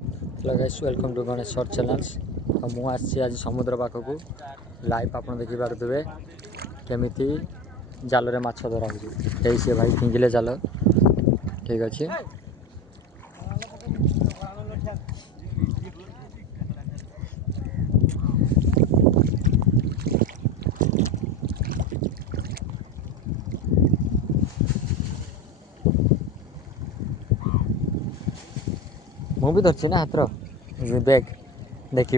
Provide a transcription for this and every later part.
Hello guys welcome to Ganesh short channels. तो मुझे आज समुद्र पाखक लाइव आप देखी पारे केमी जाल रे माछ धरा हो सी भाई फिंगिले जाल ठीक अच्छे। मु भी धरची ना हाथ बैग देख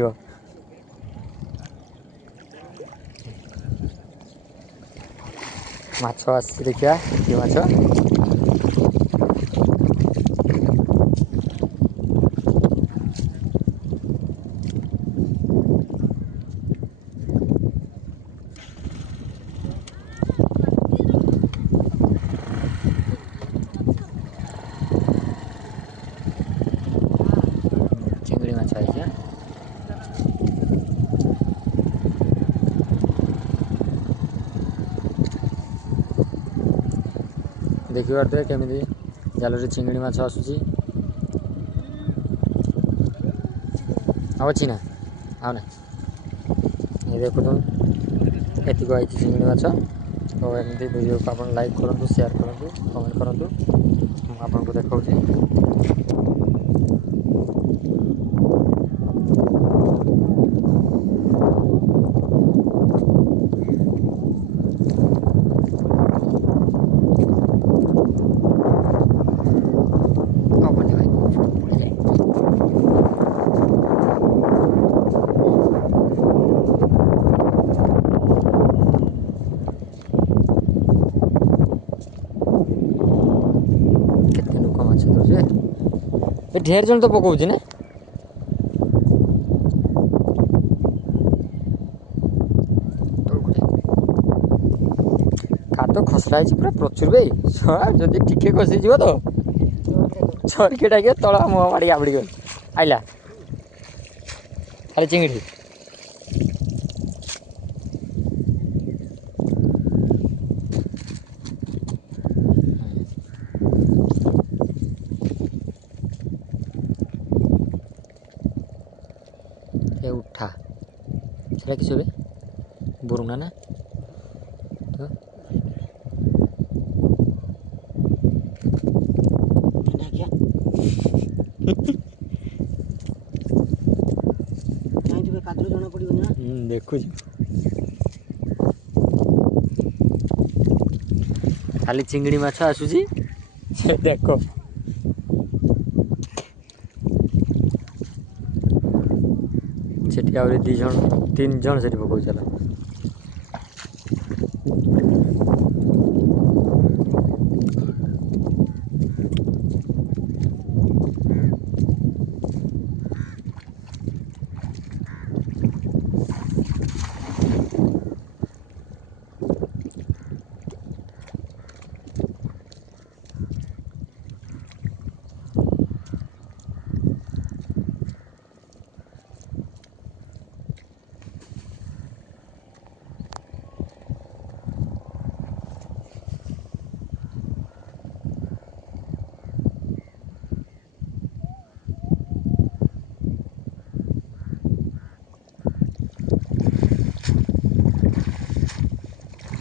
माछ आस देखा कि माछ चिंगड़ी माछ आई देखी पारे केमी जाल चिंगड़ी माछ आसूसी अच्छी ना आउ ना ये देखो एतिक आई चिंगड़ी माछ। तो एमती वीडियो को आप लाइक करूँ शेयर करूँ कमेंट करूँ आपको देखा। ढेर जन तो पकाऊँ ना खाद खसला पूरा प्रचुर भाई जदि टिके खसीज तो चरकी टाइम तला मुह माड़ी आबड़ी गल आइला खाली चिंगड़ी ये उठा सेटा किस बुरुना ना तो देखु खाली चिंगड़ी माछ आसूची देख सेठी आहरी 2 जन 3 जन से पकाऊ चल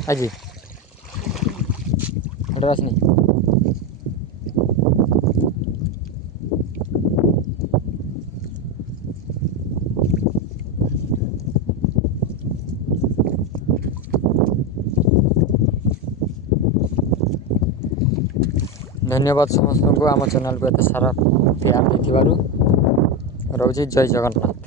आज एड्रेस नहीं धन्यवाद समस्त को आम चैनल को एत सारा प्यार दे रोचे। जय जगन्नाथ।